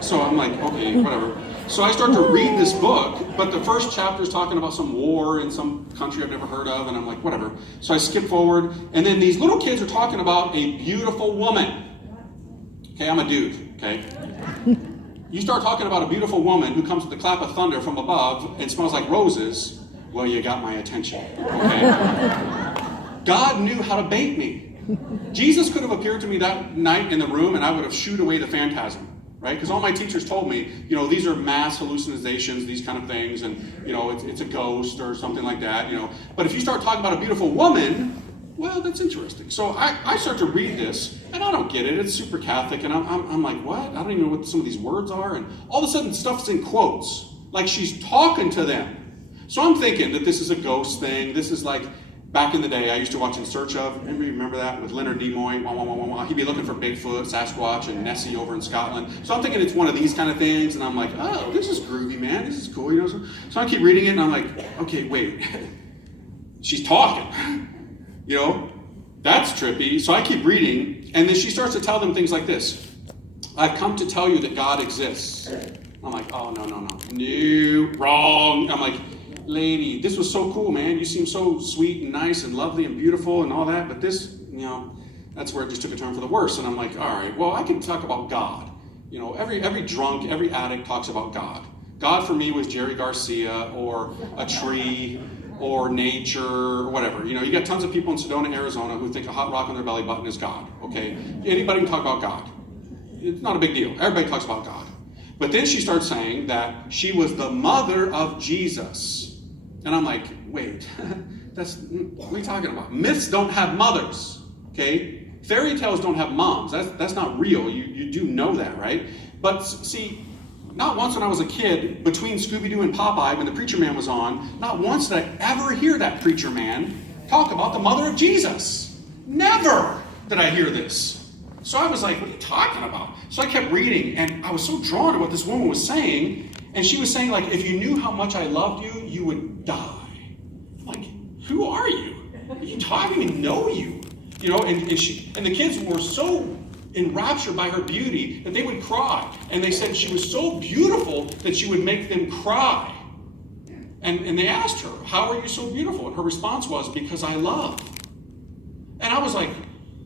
So I'm like, okay, whatever. So I start to read this book, but the first chapter is talking about some war in some country I've never heard of, and I'm like, whatever. So I skip forward, and then these little kids are talking about a beautiful woman. Okay, I'm a dude, okay? You start talking about a beautiful woman who comes with a clap of thunder from above and smells like roses, well, you got my attention, okay? God knew how to bait me. Jesus could have appeared to me that night in the room, and I would have shooed away the phantasm. Right? Because all my teachers told me, these are mass hallucinations, these kind of things, and, it's a ghost or something like that, But if you start talking about a beautiful woman, well, that's interesting. So I start to read this, and I don't get it. It's super Catholic, and I'm like, what? I don't even know what some of these words are. And all of a sudden, stuff's in quotes, like she's talking to them. So I'm thinking that this is a ghost thing. This is like, back in the day, I used to watch In Search Of. Anybody remember that? With Leonard Nimoy. Wah, wah, wah, wah, wah. He'd be looking for Bigfoot, Sasquatch, and Nessie over in Scotland. So I'm thinking it's one of these kind of things, and I'm like, oh, this is groovy, man. This is cool. So I keep reading it, and I'm like, okay, wait. She's talking. That's trippy. So I keep reading, and then she starts to tell them things like this. I've come to tell you that God exists. I'm like, oh, no. No, wrong. I'm like, lady, this was so cool, man. You seem so sweet and nice and lovely and beautiful and all that, but this, that's where it just took a turn for the worse. And I'm like, all right, well, I can talk about God. Every drunk, every addict talks about God. God for me was Jerry Garcia or a tree or nature or whatever. You got tons of people in Sedona, Arizona who think a hot rock on their belly button is God, okay? Anybody can talk about God. It's not a big deal. Everybody talks about God. But then she starts saying that she was the mother of Jesus. And I'm like, wait, what are you talking about? Myths don't have mothers, okay? Fairy tales don't have moms. That's not real. You do know that, right? But see, not once when I was a kid, between Scooby-Doo and Popeye, when the Preacher Man was on, not once did I ever hear that Preacher Man talk about the mother of Jesus. Never did I hear this. So I was like, what are you talking about? So I kept reading, and I was so drawn to what this woman was saying. And she was saying, like, if you knew how much I loved you, you would die. I'm like, who are you? What are you talking? I don't even know you. And the kids were so enraptured by her beauty that they would cry. And they said she was so beautiful that she would make them cry. And they asked her, how are you so beautiful? And her response was, because I love. And I was like,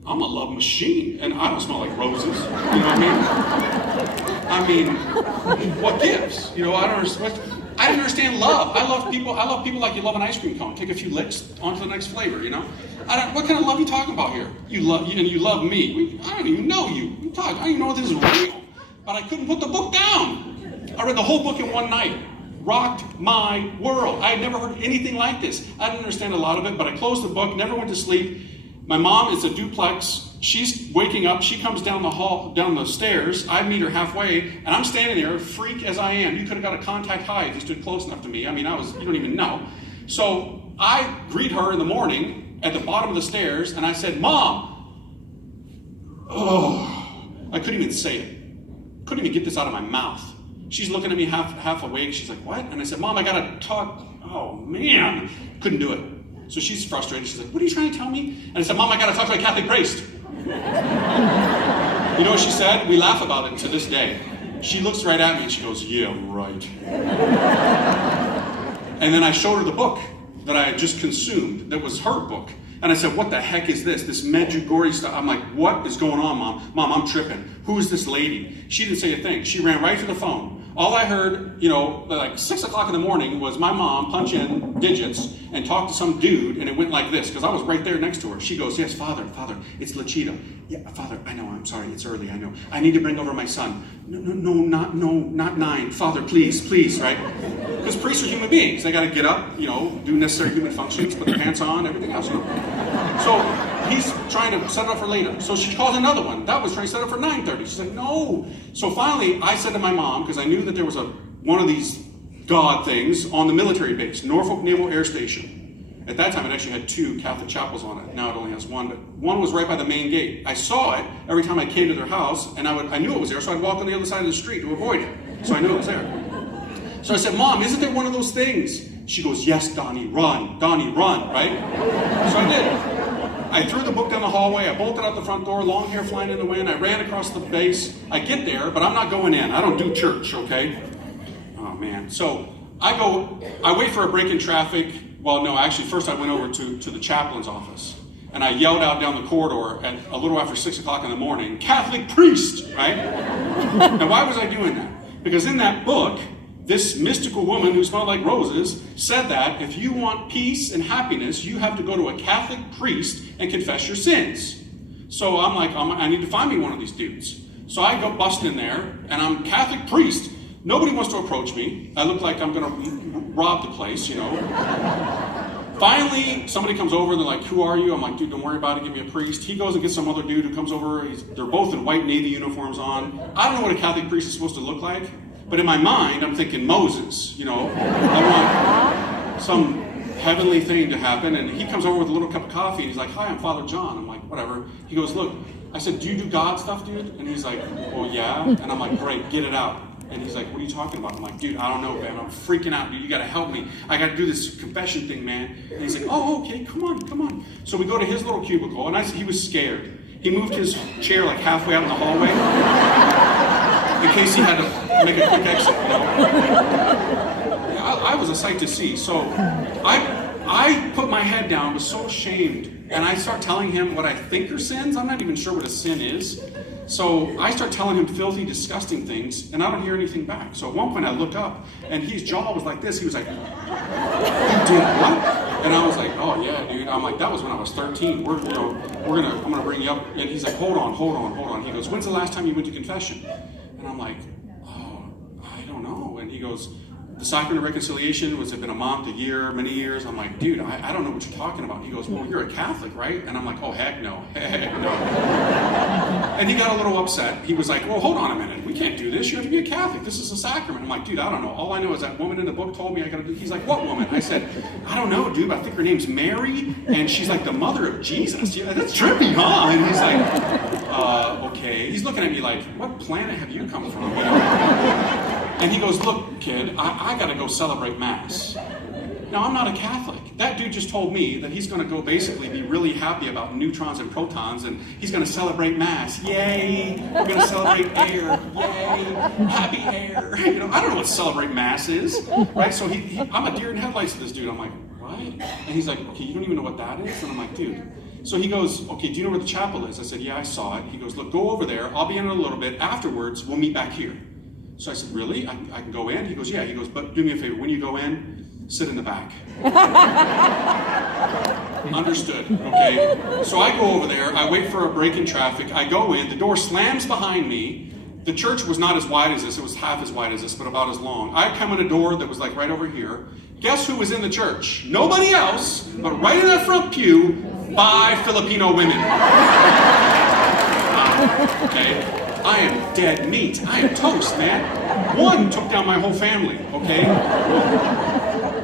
I'm a love machine, and I don't smell like roses. You know what I mean? What gives? I don't understand love. I love people like you love an ice cream cone. Take a few licks, on to the next flavor, what kind of love are you talking about here? You love me. I don't even know you. I don't even know if this is real. But I couldn't put the book down. I read the whole book in one night. Rocked my world. I had never heard anything like this. I didn't understand a lot of it, but I closed the book, never went to sleep. My mom is a duplex. She's waking up. She comes down the stairs. I meet her halfway, and I'm standing there, freak as I am. You could have got a contact high if you stood close enough to me. You don't even know. So I greet her in the morning at the bottom of the stairs, and I said, Mom. Oh, I couldn't even say it. Couldn't even get this out of my mouth. She's looking at me half awake. She's like, what? And I said, Mom, I got to talk. Oh, man. Couldn't do it. So she's frustrated. She's like, what are you trying to tell me? And I said, Mom, I got to talk to a Catholic priest. You know what she said? We laugh about it to this day. She looks right at me and she goes, yeah, right. And then I showed her the book that I had just consumed that was her book. And I said, what the heck is this? This Medjugorje stuff. I'm like, what is going on, Mom? Mom, I'm tripping. Who is this lady? She didn't say a thing. She ran right to the phone. All I heard, like 6 o'clock in the morning was my mom punch in digits and talk to some dude, and it went like this, because I was right there next to her. She goes, yes, Father, it's Lachita. Yeah, Father, I know, I'm sorry, it's early, I know. I need to bring over my son. No, not 9. Father, please, right? Because priests are human beings. They got to get up, do necessary human functions, put their pants on, everything else, So he's trying to set it up for later. So she calls another one. That was trying to set it up for 9:30. She's like, no. So finally, I said to my mom, because I knew that there was one of these God things on the military base, Norfolk Naval Air Station. At that time, it actually had 2 Catholic chapels on it. Now it only has 1, but one was right by the main gate. I saw it every time I came to their house, and I knew it was there, so I'd walk on the other side of the street to avoid it. So I knew it was there. So I said, Mom, isn't there one of those things? She goes, yes, Donnie, run, right? So I did. I threw the book down the hallway. I bolted out the front door, long hair flying in the wind. I ran across the base. I get there, but I'm not going in. I don't do church, okay? Oh, man. So I wait for a break in traffic. Well, no, actually, first I went over to the chaplain's office. And I yelled out down the corridor at a little after 6 o'clock in the morning, Catholic priest, right? And why was I doing that? Because in that book, this mystical woman who smelled like roses said that if you want peace and happiness, you have to go to a Catholic priest and confess your sins. So I'm like, I need to find me one of these dudes. So I go busting in there, and I'm Catholic priest. Nobody wants to approach me. I look like I'm going to rob the place, you know. Finally, somebody comes over and they're like, who are you? I'm like, dude, don't worry about it, give me a priest. He goes and gets some other dude who comes over. They're both in white Navy uniforms on. I don't know what a Catholic priest is supposed to look like, but in my mind, I'm thinking Moses, you know. I want some heavenly thing to happen. And he comes over with a little cup of coffee and he's like, hi, I'm Father John. I'm like, whatever. He goes, look, I said, do you do God stuff, dude? And he's like, well, yeah. And I'm like, great, get it out. And he's like, what are you talking about? I'm like, dude, I don't know, man. I'm freaking out, dude. You got to help me. I got to do this confession thing, man. And he's like, oh, okay, come on. So we go to his little cubicle, and he was scared. He moved his chair like halfway out in the hallway in case he had to make a quick exit, you know? I was a sight to see. So I put my head down, was so ashamed, and I start telling him what I think are sins. I'm not even sure what a sin is. So I start telling him filthy, disgusting things, and I don't hear anything back. So at one point I look up, and his jaw was like this. He was like, you did what? And I was like, oh yeah, dude. I'm like, that was when I was 13. I'm gonna bring you up. And he's like, hold on. He goes, when's the last time you went to confession? And I'm like, oh, I don't know. And he goes, the sacrament of reconciliation, was it been a month, a year, many years? I'm like, dude, I don't know what you're talking about. He goes, well, you're a Catholic, right? And I'm like, oh, heck no. And he got a little upset. He was like, well, hold on a minute. We can't do this. You have to be a Catholic. This is a sacrament. I'm like, dude, I don't know. All I know is that woman in the book told me I got to do. He's like, what woman? I said, I don't know, dude. I think her name's Mary, and she's like the mother of Jesus. Yeah, that's trippy, huh? And he's like, okay. He's looking at me like, what planet have you come from? And he goes, look, kid, I got to go celebrate Mass. Now, I'm not a Catholic. That dude just told me that he's going to go basically be really happy about neutrons and protons, and he's going to celebrate Mass. Yay! We're going to celebrate air. Yay! Happy air. You know, I don't know what celebrate Mass is, right? So I'm a deer in headlights to this dude. I'm like, what? And he's like, okay, you don't even know what that is? And I'm like, dude. So he goes, okay, do you know where the chapel is? I said, yeah, I saw it. He goes, look, go over there. I'll be in a little bit. Afterwards, we'll meet back here. So I said, really? I can go in? He goes, yeah. He goes, but do me a favor. When you go in, sit in the back. Understood, okay? So I go over there. I wait for a break in traffic. I go in. The door slams behind me. The church was not as wide as this. It was half as wide as this, but about as long. I come in a door that was like right over here. Guess who was in the church? Nobody else, but right in that front pew, 5 Filipino women. Okay? I am dead meat. I am toast, man. One took down my whole family, okay?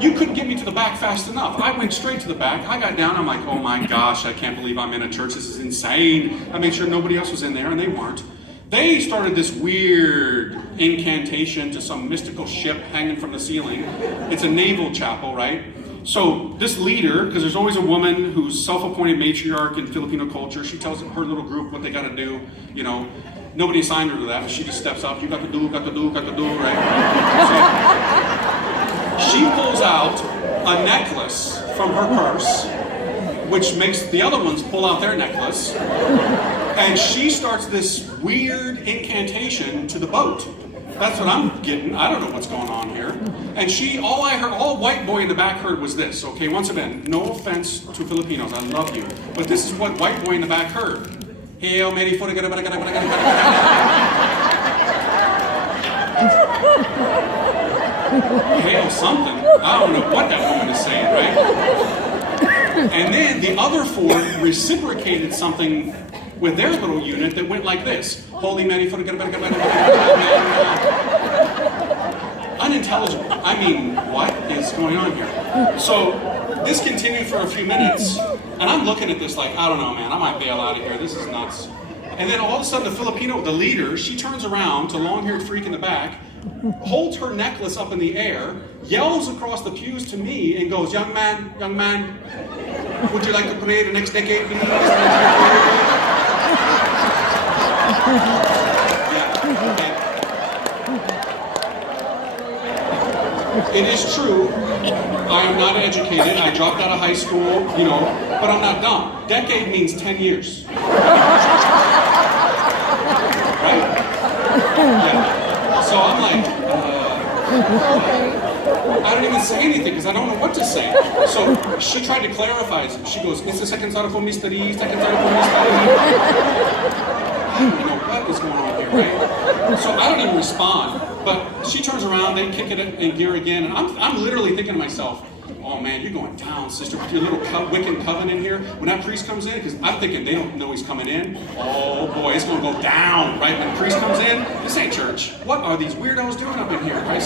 You couldn't get me to the back fast enough. I went straight to the back. I got down. I'm like, oh my gosh, I can't believe I'm in a church. This is insane. I made sure nobody else was in there, and they weren't. They started this weird incantation to some mystical ship hanging from the ceiling. It's a naval chapel, right? So this leader, because there's always a woman who's self-appointed matriarch in Filipino culture, she tells her little group what they got to do, you know. Nobody assigned her to that, but she just steps up. You got to do, right? So she pulls out a necklace from her purse, which makes the other ones pull out their necklace. And she starts this weird incantation to the boat. That's what I'm getting. I don't know what's going on here. And all white boy in the back heard was this. Okay, once again, no offense to Filipinos, I love you. But this is what white boy in the back heard. Hail Mary, hail something. I don't know what that woman is saying, right? And then the other 4 reciprocated something with their little unit that went like this. Holy Mary, unintelligible. I mean, what is going on here? So this continued for a few minutes, and I'm looking at this like, I don't know, man, I might bail out of here. This is nuts. And then all of a sudden the Filipino, the leader, she turns around to long-haired freak in the back, holds her necklace up in the air, yells across the pews to me, and goes, young man, would you like to pray the next decade, please? It is true, I am not educated, I dropped out of high school, but I'm not dumb. Decade means 10 years. Right? Yeah. So I'm like, I don't even say anything because I don't know what to say. So she tried to clarify. She goes, it's the second sorrowful mystery, second sorrowful mystery. I don't know what is going on here, right? So I don't even respond. But she turns around, they kick it in gear again, and I'm literally thinking to myself, oh man, you're going down, sister, with your little Wiccan coven in here. When that priest comes in, because I'm thinking they don't know he's coming in. Oh boy, it's going to go down, right? When the priest comes in, this ain't church. What are these weirdos doing up in here, right?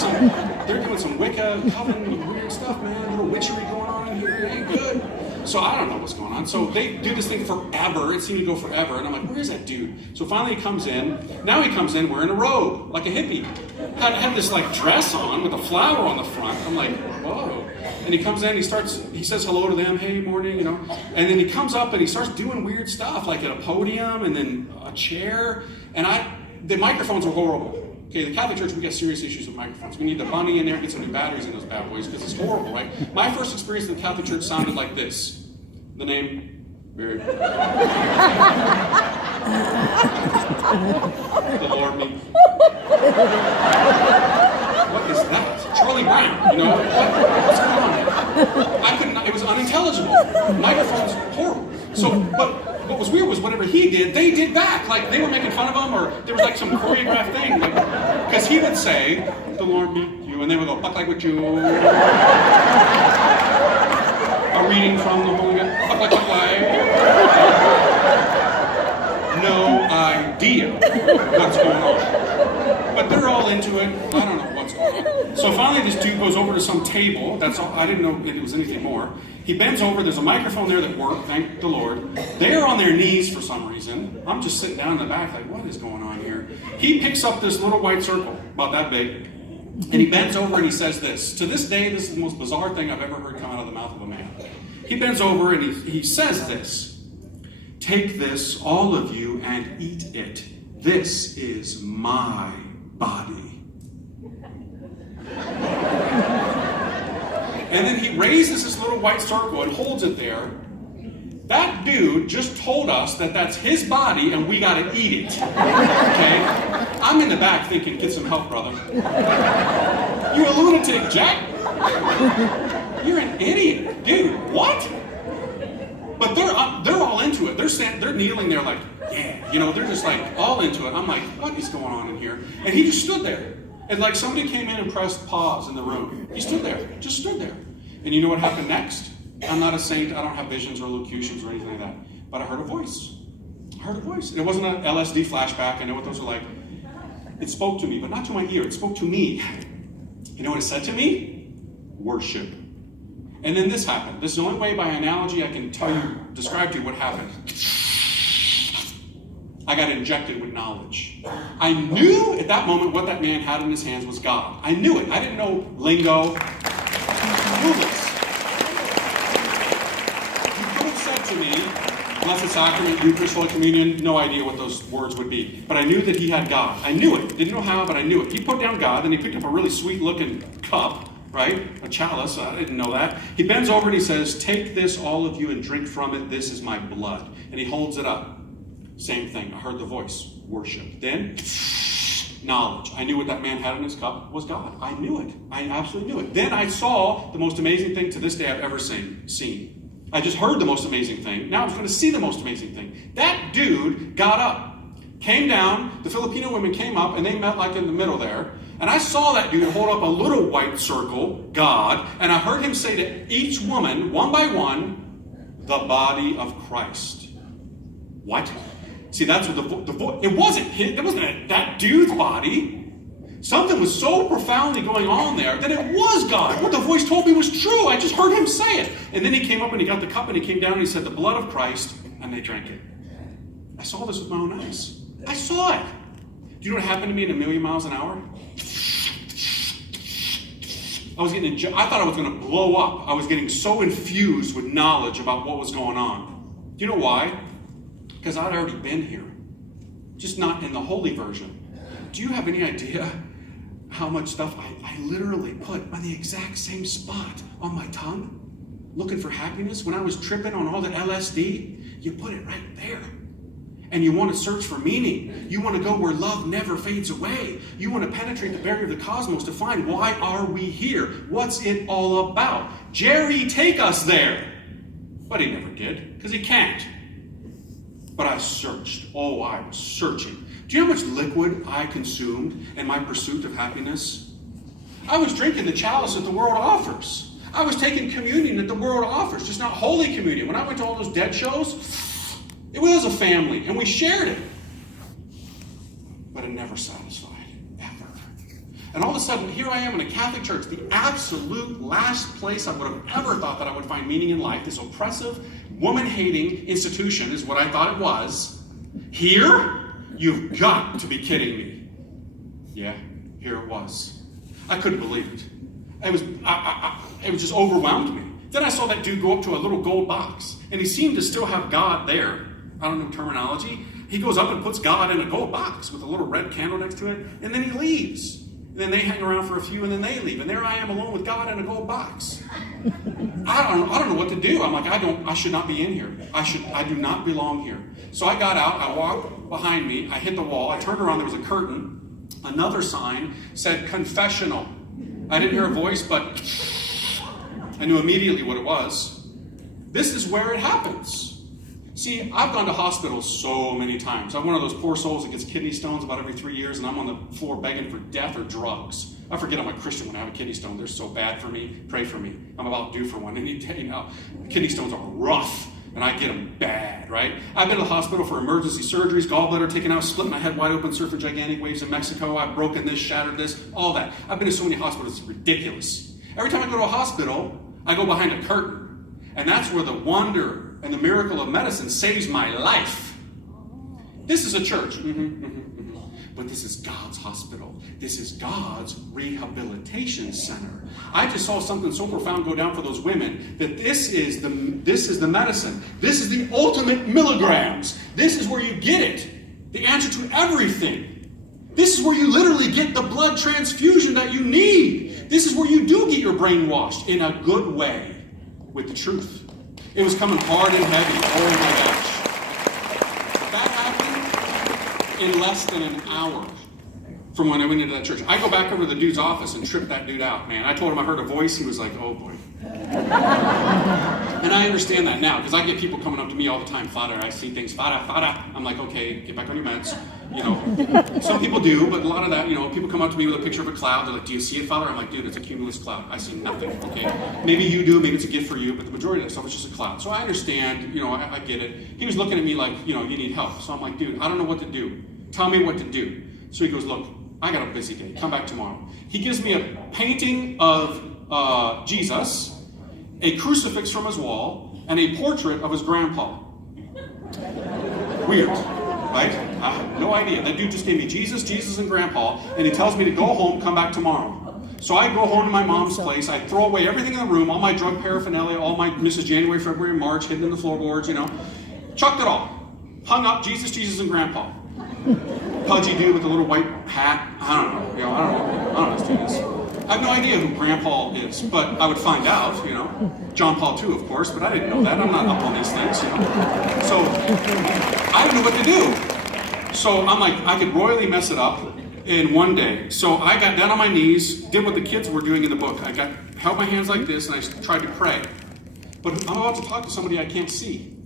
They're doing some Wicca coven weird stuff, man. A little witchery going on in here. It ain't good. So I don't know what's going on. So they do this thing forever. It seemed to go forever. And I'm like, where is that dude? So finally he comes in. Now he comes in wearing a robe, like a hippie. Had this like dress on with a flower on the front. I'm like, whoa. And he comes in, he says hello to them, hey, morning, And then he comes up and he starts doing weird stuff, like at a podium and then a chair. And the microphones were horrible. Okay, the Catholic Church, we got serious issues with microphones. We need the bunny in there, get some new batteries in those bad boys, because it's horrible, right? My first experience in the Catholic Church sounded like this. The name, very the Lord me. What is that? Charlie Brown, what's going on there? I couldn't, it was unintelligible. Microphones, horrible. So, but what was weird was whatever he did, they did back. Like, they were making fun of him, or there was like some choreographed thing. Because he would say, the Lord be you, and they would go, fuck like with you. A reading from the Holy God, fuck like. No idea what's going on. But they're all into it. I don't know what's going on. So finally this dude goes over to some table. That's all. I didn't know it was anything more. He bends over. There's a microphone there that worked, thank the Lord. They're on their knees for some reason. I'm just sitting down in the back like, what is going on here? He picks up this little white circle, about that big, and he bends over and he says this. To this day, this is the most bizarre thing I've ever heard come out of the mouth of a man. He bends over and he says this. Take this, all of you, and eat it. This is my body. And then he raises this little white circle and holds it there. That dude just told us that that's his body and we gotta eat it. Okay? I'm in the back thinking, get some help, brother. You a lunatic, Jack? You're an idiot. Dude, what? But they're all into it. They're kneeling there like, yeah, they're just like all into it. I'm like, what is going on in here? And he just stood there. And like somebody came in and pressed pause in the room. He stood there, just stood there. And you know what happened next? I'm not a saint. I don't have visions or locutions or anything like that. But I heard a voice. And it wasn't an LSD flashback. I know what those are like. It spoke to me, but not to my ear. It spoke to me. You know what it said to me? Worship. And then this happened. This is the only way by analogy I can describe to you what happened. I got injected with knowledge. I knew at that moment what that man had in his hands was God. I knew it. I didn't know lingo. Clueless. You could have said to me, Blessed Sacrament, Eucharist, Holy Communion, no idea what those words would be. But I knew that he had God. I knew it. Didn't know how, but I knew it. He put down God, then he picked up a really sweet-looking cup, right? A chalice. I didn't know that. He bends over and he says, take this, all of you, and drink from it. This is my blood. And he holds it up. Same thing. I heard the voice. Worship. Then, knowledge. I knew what that man had in his cup was God. I knew it. I absolutely knew it. Then I saw the most amazing thing to this day I've ever seen. I just heard the most amazing thing. Now I was going to see the most amazing thing. That dude got up, came down, the Filipino women came up, and they met like in the middle there. And I saw that dude hold up a little white circle, God, and I heard him say to each woman, one by one, the body of Christ. What? See, that's what it wasn't that dude's body. Something was so profoundly going on there that it was God. What the voice told me was true. I just heard him say it. And then he came up and he got the cup and he came down and he said, the blood of Christ, and they drank it. I saw this with my own eyes. I saw it. Do you know what happened to me at 1,000,000 miles an hour? I thought I was going to blow up. I was getting so infused with knowledge about what was going on. Do you know why? Because I'd already been here. Just not in the holy version. Do you have any idea how much stuff I literally put on the exact same spot on my tongue? Looking for happiness? When I was tripping on all that LSD, you put it right there. And you want to search for meaning. You want to go where love never fades away. You want to penetrate the barrier of the cosmos to find, why are we here? What's it all about? Jerry, take us there. But he never did, because he can't. But I searched. Oh, I was searching. Do you know how much liquid I consumed in my pursuit of happiness? I was drinking the chalice that the world offers. I was taking communion that the world offers, just not Holy Communion. When I went to all those Dead shows, it was a family, and we shared it. But it never satisfied, ever. And all of a sudden, here I am in a Catholic church, the absolute last place I would have ever thought that I would find meaning in life. This oppressive, woman-hating institution is what I thought it was. Here? You've got to be kidding me. Yeah, here it was. I couldn't believe it. It was just overwhelmed me. Then I saw that dude go up to a little gold box, and he seemed to still have God there. I don't know terminology. He goes up and puts God in a gold box with a little red candle next to it, and then he leaves. And then they hang around for a few, and then they leave. And there I am alone with God in a gold box. I don't know what to do. I'm like, I should not be in here. I do not belong here. So I got out, I walked behind me, I hit the wall, I turned around, there was a curtain. Another sign said confessional. I didn't hear a voice, but I knew immediately what it was. This is where it happens. See, I've gone to hospitals so many times. I'm one of those poor souls that gets kidney stones about every 3 years, and I'm on the floor begging for death or drugs. I forget I'm a Christian when I have a kidney stone. They're so bad for me. Pray for me. I'm about due for one any day now. Kidney stones are rough, and I get them bad, right? I've been to the hospital for emergency surgeries, gallbladder taken out, split my head wide open, surfing gigantic waves in Mexico. I've broken this, shattered this, all that. I've been to so many hospitals, it's ridiculous. Every time I go to a hospital, I go behind a curtain, and that's where the wonder and the miracle of medicine saves my life. This is a church. But this is God's hospital. This is God's rehabilitation center. I just saw something so profound go down for those women that this is the medicine. This is the ultimate milligrams. This is where you get it. The answer to everything. This is where you literally get the blood transfusion that you need. This is where you do get your brain washed in a good way with the truth. It was coming hard and heavy. Oh my gosh. That happened in less than an hour from when I went into that church. I go back over to the dude's office and trip that dude out, man. I told him I heard a voice. He was like, oh boy. And I understand that now, because I get people coming up to me all the time. Father, I see things. Father. I'm like, okay, get back on your meds. You know, some people do, but a lot of that, you know, people come up to me with a picture of a cloud. They're like, do you see it, Father? I'm like, dude, it's a cumulus cloud. I see nothing, okay? Maybe you do, maybe it's a gift for you, but the majority of that stuff is just a cloud. So I understand, you know, I get it. He was looking at me like, you know, you need help. So I'm like, dude, I don't know what to do. Tell me what to do. So he goes, look, I got a busy day. Come back tomorrow. He gives me a painting of Jesus, a crucifix from his wall, and a portrait of his grandpa. Weird, right? I have no idea. That dude just gave me Jesus, and grandpa, and he tells me to go home, come back tomorrow. So I go home to my mom's place. I throw away everything in the room, all my drug paraphernalia, all my Mrs. January, February, March, hidden in the floorboards, you know. Chucked it all. Hung up Jesus, and grandpa. Pudgy dude with a little white hat. I don't know. You know, I don't know what this dude is. I have no idea who Grandpa is, but I would find out, you know. John Paul II, of course, but I didn't know that. I'm not up on these things, you know. So I didn't know what to do. So I'm like, I could royally mess it up in one day. So I got down on my knees, did what the kids were doing in the book. I held my hands like this, and I tried to pray. But I'm about to talk to somebody I can't see.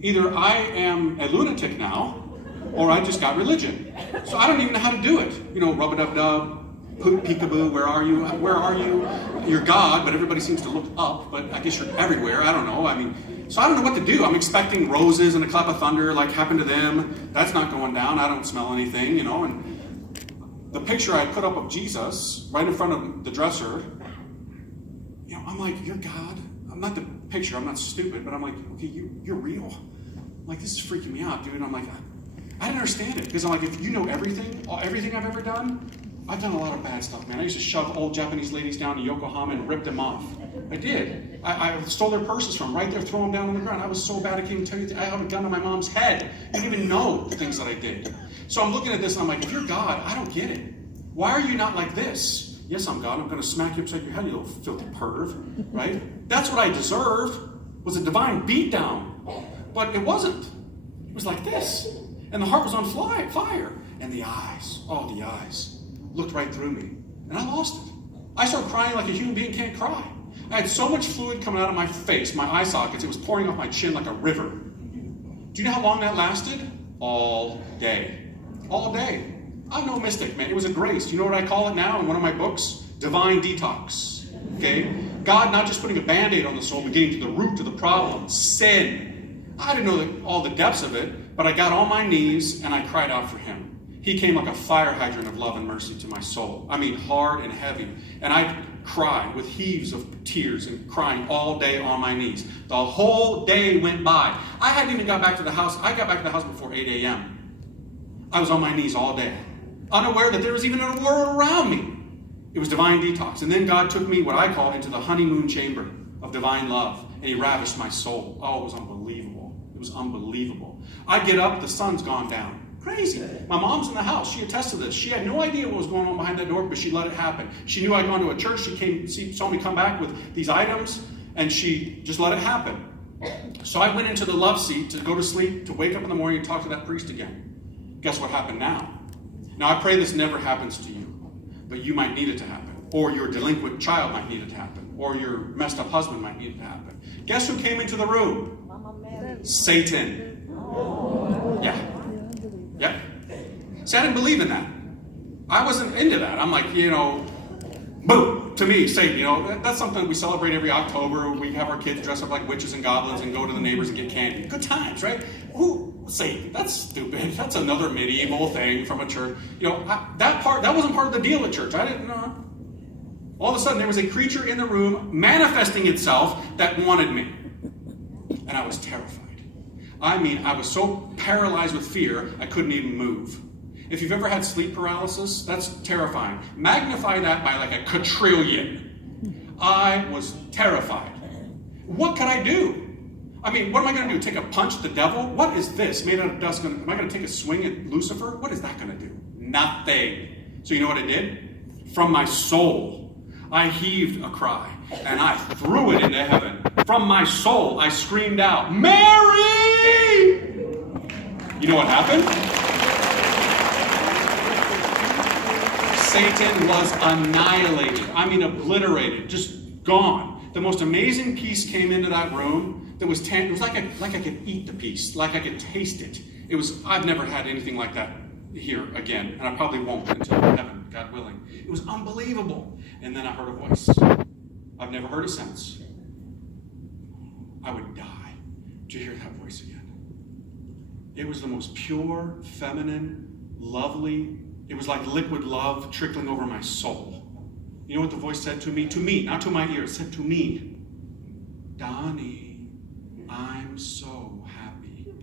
Either I am a lunatic now, or I just got religion. So I don't even know how to do it. You know, rub-a-dub-dub, peekaboo, where are you? Where are you? You're God, but everybody seems to look up, but I guess you're everywhere. I don't know. I mean, so I don't know what to do. I'm expecting roses and a clap of thunder like happened to them. That's not going down. I don't smell anything, you know. And the picture I put up of Jesus right in front of the dresser, you know, I'm like, you're God. I'm not the picture. I'm not stupid, but I'm like, okay, you're real. like, this is freaking me out, dude. And I'm like, I didn't understand it. Because I'm like, if you know everything I've ever done, I've done a lot of bad stuff, man. I used to shove old Japanese ladies down to Yokohama and rip them off. I did. I stole their purses from right there, throw them down on the ground. I was so bad, I can't even tell you. I had a gun to my mom's head. I didn't even know the things that I did. So I'm looking at this and I'm like, if you're God, I don't get it. Why are you not like this? Yes, I'm God. I'm going to smack you upside your head, you little filthy perv. Right? That's what I deserved, was a divine beatdown. But it wasn't. It was like this. And the heart was on fire. And the eyes, the eyes, looked right through me. And I lost it. I started crying like a human being can't cry. I had so much fluid coming out of my face, my eye sockets, it was pouring off my chin like a river. Do you know how long that lasted? All day. All day. I'm no mystic, man. It was a grace. You know what I call it now in one of my books? Divine detox. Okay? God not just putting a Band-Aid on the soul, but getting to the root of the problem. Sin. I didn't know all the depths of it, but I got on my knees and I cried out for him. He came like a fire hydrant of love and mercy to my soul. I mean, hard and heavy. And I cried with heaves of tears and crying all day on my knees. The whole day went by. I hadn't even got back to the house. I got back to the house before 8 a.m. I was on my knees all day, unaware that there was even a world around me. It was divine detox. And then God took me, what I call, into the honeymoon chamber of divine love. And he ravished my soul. Oh, it was unbelievable. It was unbelievable. I get up, the sun's gone down. Crazy. My mom's in the house. She attests to this. She had no idea what was going on behind that door, but she let it happen. She knew I'd gone to a church. She saw me come back with these items, and she just let it happen. So I went into the love seat to go to sleep, to wake up in the morning and talk to that priest again. Guess what happened now? Now, I pray this never happens to you, but you might need it to happen. Or your delinquent child might need it to happen. Or your messed up husband might need it to happen. Guess who came into the room? Satan. Yeah. Yep. See, I didn't believe in that. I wasn't into that. I'm like, boom, to me, Satan, that's something we celebrate every October. We have our kids dress up like witches and goblins and go to the neighbors and get candy. Good times, right? Ooh, Satan, that's stupid. That's another medieval thing from a church. That wasn't part of the deal at church. I didn't know. All of a sudden, there was a creature in the room manifesting itself that wanted me. And I was terrified. I mean, I was so paralyzed with fear, I couldn't even move. If you've ever had sleep paralysis, that's terrifying. Magnify that by like a quadrillion. I was terrified. What could I do? I mean, what am I going to do? Take a punch at the devil? What is this made out of dust? Am I going to take a swing at Lucifer? What is that going to do? Nothing. So you know what I did? From my soul, I heaved a cry, and I threw it into heaven. From my soul, I screamed out, Mary! You know what happened? Satan was annihilated. I mean, obliterated, just gone. The most amazing peace came into that room. It was like I could eat the peace, like I could taste it. I've never had anything like that here again, and I probably won't until heaven, God willing. It was unbelievable. And then I heard a voice. I've never heard it since. I would die to hear that voice again. It was the most pure, feminine, lovely. It was like liquid love trickling over my soul. You know what the voice said to me? To me, not to my ears. It said to me, Donnie, I'm so happy.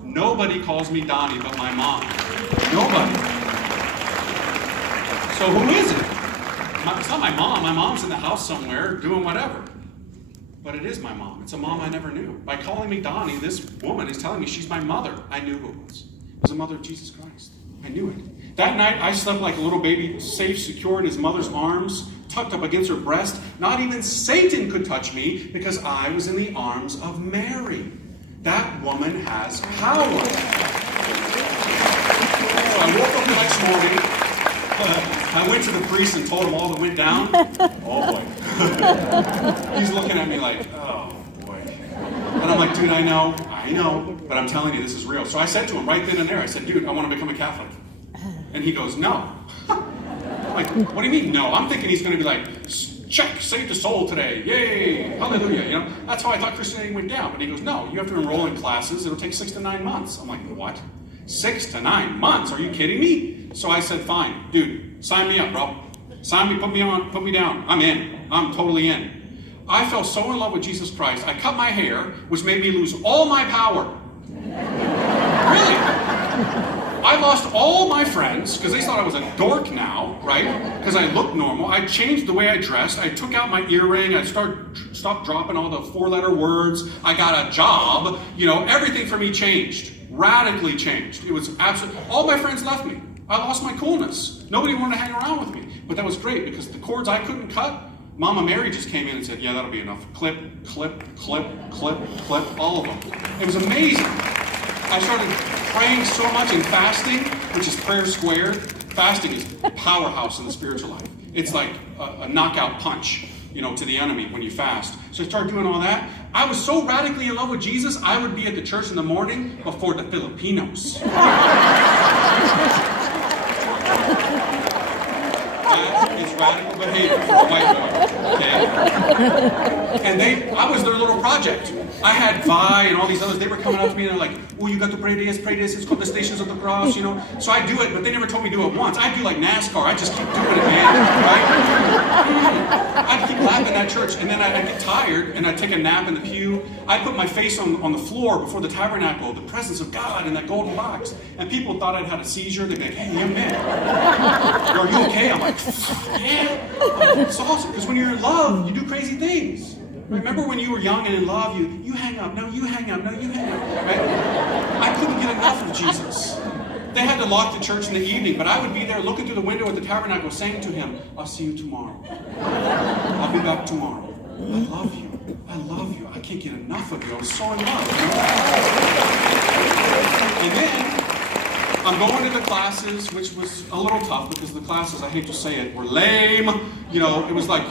Nobody calls me Donnie but my mom. Nobody. So who is it? It's not my mom. My mom's in the house somewhere doing whatever. But it is my mom. It's a mom I never knew. By calling me Donnie, this woman is telling me she's my mother. I knew who it was. It was the mother of Jesus Christ. I knew it. That night, I slept like a little baby, safe, secure in his mother's arms, tucked up against her breast. Not even Satan could touch me because I was in the arms of Mary. That woman has power. So I woke up the next morning. I went to the priest and told him all that went down. Oh, boy. He's looking at me like, oh, boy. And I'm like, dude, I know, but I'm telling you, this is real. So I said to him right then and there, I said, dude, I want to become a Catholic. And he goes, no. I'm like, what do you mean, no? I'm thinking he's going to be like, check, save the soul today. Yay, hallelujah. That's how I thought Christianity went down. But he goes, no, you have to enroll in classes. It'll take 6 to 9 months. I'm like, what? 6 to 9 months? Are you kidding me? So I said, fine, dude, sign me up, bro. Sign me, put me down. I'm in. I'm totally in. I fell so in love with Jesus Christ. I cut my hair, which made me lose all my power. Really. I lost all my friends because they thought I was a dork now, right? Because I looked normal. I changed the way I dressed. I took out my earring. I stopped dropping all the 4-letter words. I got a job. Everything for me changed. Radically changed. It was absolutely... All my friends left me. I lost my coolness. Nobody wanted to hang around with me. But that was great because the cords I couldn't cut, Mama Mary just came in and said, yeah, that'll be enough. Clip, clip, clip, clip, clip, all of them. It was amazing. I started praying so much and fasting, which is prayer squared. Fasting is a powerhouse in the spiritual life. It's like a knockout punch, to the enemy when you fast. So I started doing all that. I was so radically in love with Jesus, I would be at the church in the morning before the Filipinos. That is radical behavior for a white boy. Okay? And I was their little project. I had Vi and all these others, they were coming up to me and they're like, oh, you got to pray this, it's called the Stations of the Cross, So I do it, but they never told me to do it once. I do like NASCAR, I just keep doing it, man, right? I'd keep laughing at church, and then I'd get tired, and I'd take a nap in the pew. I'd put my face on the floor before the tabernacle, the presence of God in that golden box. And people thought I'd had a seizure. They'd be like, hey, young man, are you okay? I'm like, yeah. It's awesome, because when you're in love, you do crazy things. Remember when you were young and in love, you hang up, no, you hang up, no, you hang up, right? I couldn't get enough of Jesus. They had to lock the church in the evening, but I would be there looking through the window at the tabernacle saying to him, I'll see you tomorrow. I'll be back tomorrow. I love you. I love you. I can't get enough of you. I'm so in love. And then I'm going to the classes, which was a little tough because the classes, I hate to say it, were lame. It was like,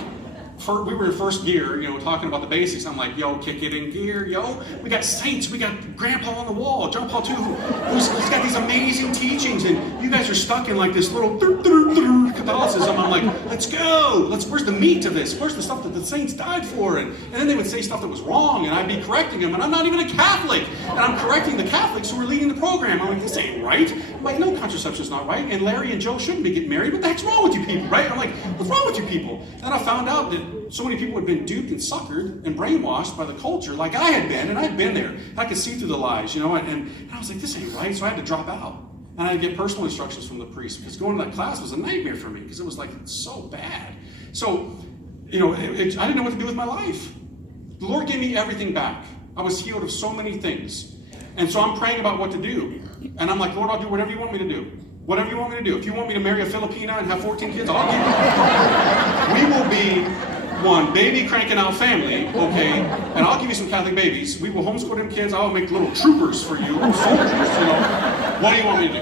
we were in first gear, talking about the basics. I'm like, yo, kick it in gear, yo. We got saints, we got Grandpa on the wall, John Paul II, who's got these amazing teachings, and you guys are stuck in like this little Catholicism. I'm like, let's go. Where's the meat of this? Where's the stuff that the saints died for? And then they would say stuff that was wrong, and I'd be correcting them, and I'm not even a Catholic. And I'm correcting the Catholics who were leading the program. I'm like, this ain't right. I'm like, no, contraception's not right, and Larry and Joe shouldn't be getting married. What the heck's wrong with you people, right? I'm like, what's wrong with you people? And I found out that so many people had been duped and suckered and brainwashed by the culture like I had been, and I'd been there. I could see through the lies, and I was like, this ain't right, so I had to drop out. And I had to get personal instructions from the priest, because going to that class was a nightmare for me, because it was like so bad. So, I didn't know what to do with my life. The Lord gave me everything back. I was healed of so many things. And so I'm praying about what to do. And I'm like, Lord, I'll do whatever you want me to do. Whatever you want me to do. If you want me to marry a Filipina and have 14 kids, I'll give you. We will be one baby cranking out family, okay? And I'll give you some Catholic babies. We will homeschool them kids. I'll make little troopers for you, soldiers, What do you want me to do?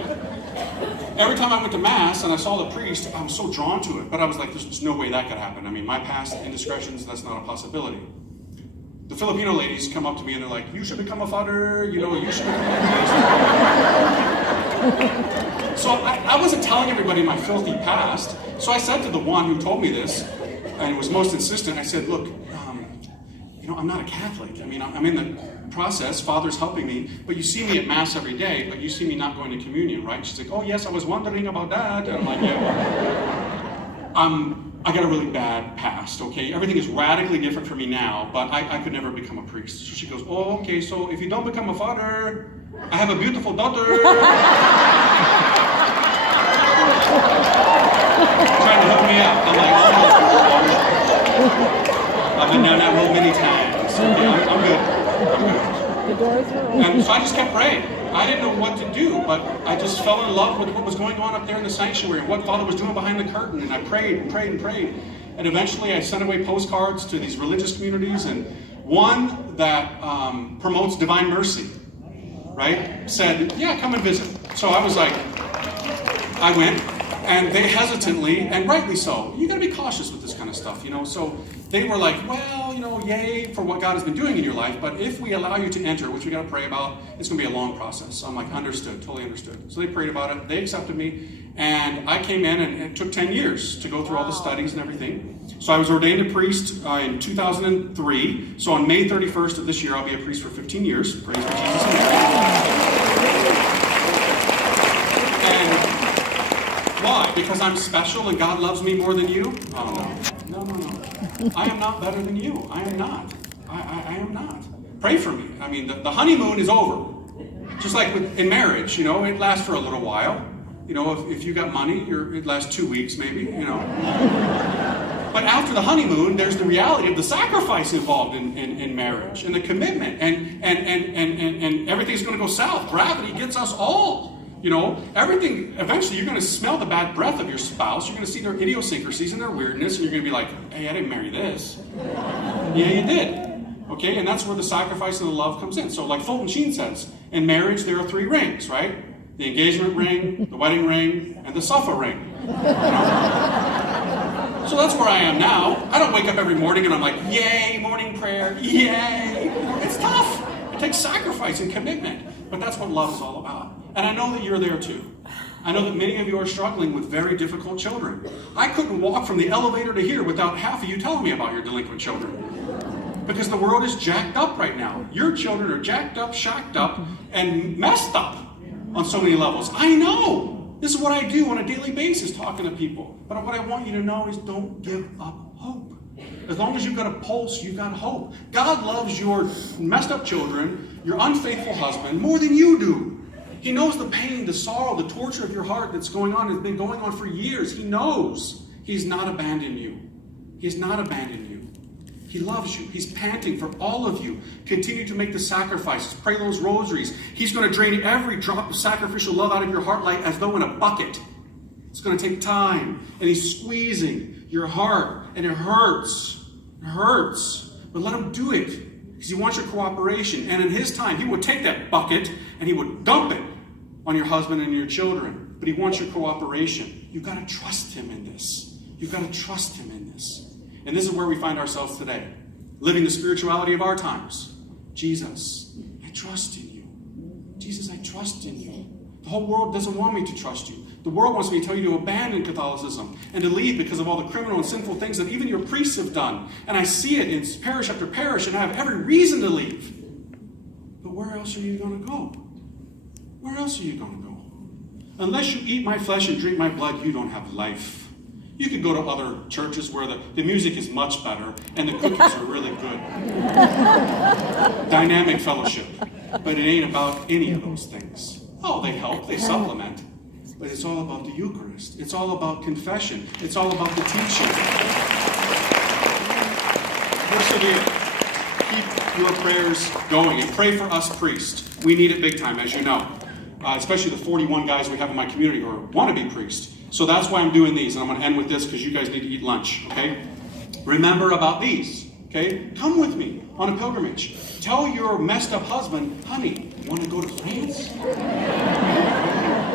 Every time I went to Mass and I saw the priest, I was so drawn to it. But I was like, there's just no way that could happen. I mean, my past indiscretions, that's not a possibility. The Filipino ladies come up to me and they're like, you should become a father, you should become a priest. So I wasn't telling everybody my filthy past. So I said to the one who told me this, and was most insistent, I said, look, I'm not a Catholic. I mean, I'm in the process, Father's helping me, but you see me at Mass every day, but you see me not going to communion, right? She's like, oh yes, I was wondering about that. And I'm like, yeah. I got a really bad past, okay? Everything is radically different for me now, but I could never become a priest. So she goes, oh, okay, so if you don't become a father, I have a beautiful daughter. Trying to help me out. I'm like, I've been down that road many times. Okay, I'm good. And so I just kept praying. I didn't know what to do, but I just fell in love with what was going on up there in the sanctuary, and what Father was doing behind the curtain, and I prayed and prayed and prayed. And eventually I sent away postcards to these religious communities, and one that promotes divine mercy, right, said, yeah, come and visit. So I was like, I went, and they hesitantly, and rightly so, you gotta be cautious with this kind of stuff, so they were like, well, yay for what God has been doing in your life, but if we allow you to enter, which we gotta pray about, it's gonna be a long process. So I'm like, understood, totally understood. So they prayed about it, they accepted me, and I came in, and it took 10 years to go through all the studies and everything. So I was ordained a priest in 2003, so on May 31st of this year, I'll be a priest for 15 years. Praise for Jesus. Why? Because I'm special and God loves me more than you? Oh, no. I am not better than you. I am not. I am not. Pray for me. I mean, the honeymoon is over. Just like in marriage, it lasts for a little while. If you got money, it lasts 2 weeks maybe, But after the honeymoon, there's the reality of the sacrifice involved in marriage and the commitment, and everything's going to go south. Gravity gets us all. Everything, eventually you're going to smell the bad breath of your spouse. You're going to see their idiosyncrasies and their weirdness, and you're going to be like, hey, I didn't marry this. Yeah, you did. Okay, and that's where the sacrifice and the love comes in. So like Fulton Sheen says, in marriage there are 3 rings, right? The engagement ring, the wedding ring, and the sofa ring. So that's where I am now. I don't wake up every morning and I'm like, yay, morning prayer, yay. It's tough. It takes sacrifice and commitment. But that's what love is all about. And I know that you're there too. I know that many of you are struggling with very difficult children. I couldn't walk from the elevator to here without half of you telling me about your delinquent children. Because the world is jacked up right now. Your children are jacked up, shacked up, and messed up on so many levels. I know. This is what I do on a daily basis, talking to people. But what I want you to know is don't give up hope. As long as you've got a pulse, you've got hope. God loves your messed up children, your unfaithful husband, more than you do. He knows the pain, the sorrow, the torture of your heart that's going on, has been going on for years. He knows. He's not abandoned you. He's not abandoned you. He loves you. He's panting for all of you. Continue to make the sacrifices. Pray those rosaries. He's going to drain every drop of sacrificial love out of your heart like as though in a bucket. It's going to take time. And he's squeezing your heart. And it hurts. It hurts. But let him do it. Because he wants your cooperation. And in his time, he would take that bucket and he would dump it on your husband and your children. But he wants your cooperation. You've got to trust him in this. You've got to trust him in this. And this is where we find ourselves today, living the spirituality of our times. Jesus, I trust in you. Jesus, I trust in you. The whole world doesn't want me to trust you. The world wants me to tell you to abandon Catholicism and to leave because of all the criminal and sinful things that even your priests have done. And I see it in parish after parish, and I have every reason to leave. But where else are you going to go? Where else are you going to go? Unless you eat my flesh and drink my blood, you don't have life. You could go to other churches where the music is much better and the cookies are really good. Dynamic fellowship. But it ain't about any of those things. Oh, they help, they supplement. But it's all about the Eucharist. It's all about confession. It's all about the teaching. Persevere. Keep your prayers going. And pray for us priests. We need it big time, as you know. Especially the 41 guys we have in my community who want to be priests. So that's why I'm doing these. And I'm going to end with this because you guys need to eat lunch, okay? Remember about these, okay? Come with me on a pilgrimage. Tell your messed up husband, honey, want to go to France?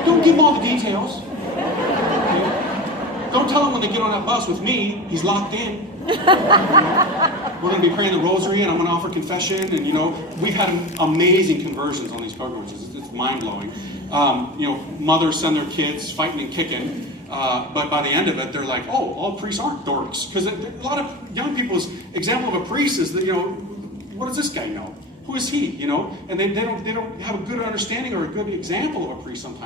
Don't give him all the details. Okay? Don't tell him when they get on that bus with me, he's locked in. We're going to be praying the rosary and I'm going to offer confession. And, we've had amazing conversions on these pilgrimages. It's mind-blowing. Mothers send their kids fighting and kicking. But by the end of it, they're like, oh, all priests aren't dorks. Because a lot of young people's example of a priest is that, what does this guy know? Who is he? And they don't have a good understanding or a good example of a priest sometimes.